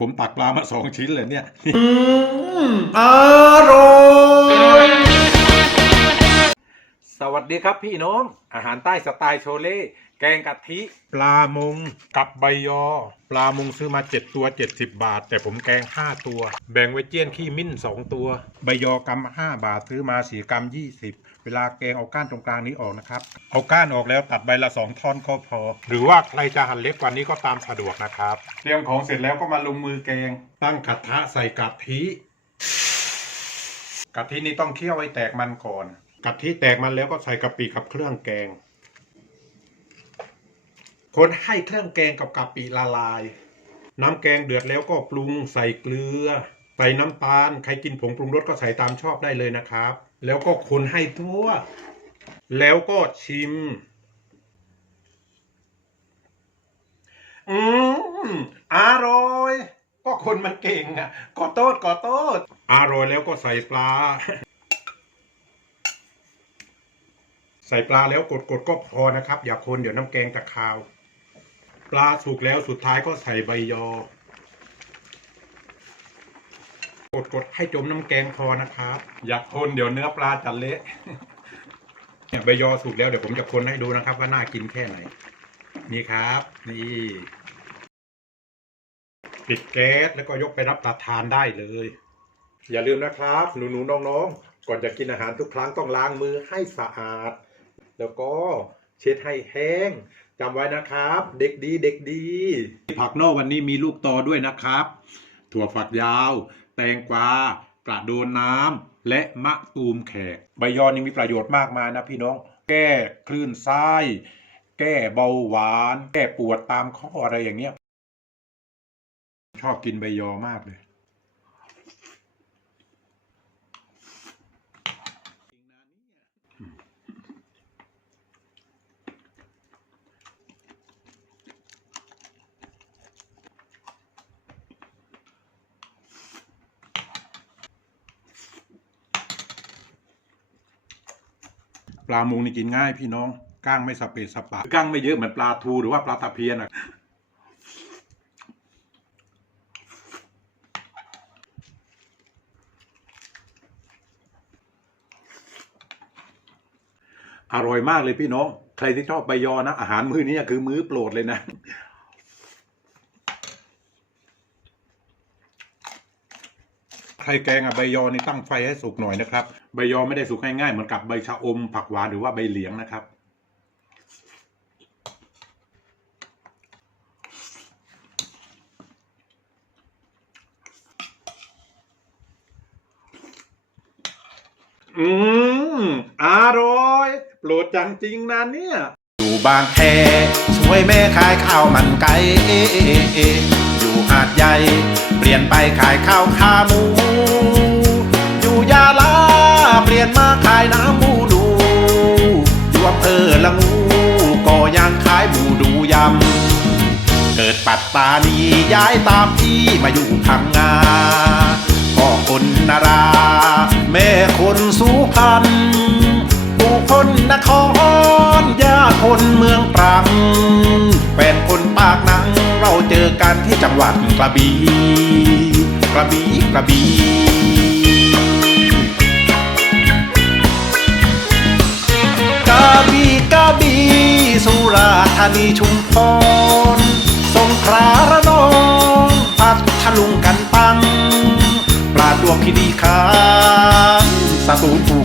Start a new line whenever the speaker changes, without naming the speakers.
ผมตักปลามาสองชิ้นเลยเนี่ย
อร่อย
สวัสดีครับพี่น้อง อาหารใต้สไตล์โชเล่แกงกะทิ ปลามงกับใบยอ ปลามงซื้อมา 7 ตัว 70 บาท แต่ผมแกง 5 ตัว แบ่งไว้เจี้ยนขี้มิ้น 2 ตัว ใบยอกำ5บาทซื้อมา4กำ20 เวลาแกงเอาก้านตรงกลางนี้ออกนะครับ เอาก้านออกแล้วตัดใบละ 2 ท่อนก็พอ หรือว่าใครจะหั่นเล็กกว่านี้ก็ตามสะดวกนะครับเตรียมของเสร็จแล้วก็มาลงมือแกง ตั้งกระทะใส่กะทิกะทินี่ต้องเคี่ยวให้แตกมันก่อน กะทิแตกมันแล้วก็ใส่กะปิกับเครื่องแกง คนให้เครื่องแกงกับกะปิละลาย น้ำแกงเดือดแล้วก็ปรุงใส่เกลือ ใส่น้ำตาล ใครกินผงปรุงรสก็ใส่ตามชอบได้เลยนะครับ แล้วก็คนให้ทั่ว แล้วก็ชิม อืมอร่อย ก็คนมันเก่งอะขอโทษขอโทษอร่อยแล้วก็ใส่ปลา ใส่ปลาแล้วกดกดก็พอนะครับ อย่าคนเดี๋ยวน้ำแกงจะคาว ปลาสุกแล้วสุดท้ายก็ใส่ใบยอ กดกดให้จมน้ำแกงพอนะครับ อย่าคนเดี๋ยวเนื้อปลาจะเละเนี่ยใบยอสุกแล้วเดี๋ยวผมจะคนให้ดูนะครับ ว่าน่ากินแค่ไหน นี่ครับ นี่ปิดแก๊สแล้วก็ยกไปรับประทานได้เลย อย่าลืมนะครับ หนูๆน้องๆ ก่อนจะกินอาหารทุกครั้งต้องล้างมือให้สะอาด แล้วก็เช็ดให้แห้งจำไว้นะครับ เด็กดีเด็กดี ผักนอกวันนี้มีลูกตอด้วยนะครับ ถั่วฝักยาว แตงกวากระโดนน้ำและมะตูมแขก ใบยอนี่มีประโยชน์มากมายนะพี่น้อง แก้คลื่นไส้แก้เบาหวาน แก้ปวดตามข้ออะไรอย่างเงี้ย ชอบกินใบยอมากเลย ลามุงนี่กินง่ายพี่น้องก้างไม่สเปดสปะก้างไม่เยอะเหมือนปลาทูหรือว่าปลาตะเพียนอะอร่อยมากเลยพี่น้อง ใครที่ชอบใบยอนะ อาหารมื้อนี้คือมื้อโปรดเลยนะ ใครแกงอะใบยอนี่ตั้งไฟให้สุกหน่อยนะครับ ใบยอไม่ได้สุกง่ายๆเหมือนกับใบชะอม ผักหวานหรือว่าใบเหลียงนะครับ อืมอร่อยโปรดจังจริงนะเนี่ย
อยู่บางแคช่วยแม่ขายข้าวมันไก่ อยู่หาดใหญ่ เปลี่ยนไปขายข้าวขาหมู อยู่ยาลาเปลี่ยนมาขายน้ำหมูดู อยู่อำเภอละงูก็ยังขายหมูดูยำ เกิดปัตตานีย้ายตามพี่มาอยู่พัง วัดกระบี่กระบี่กระบี่กาบีกาบีสุราษฎร์ธานีชุมพรสงขลาระนองพัทลุงกันตังปลาดวงคีรีขันธ์สตูลภู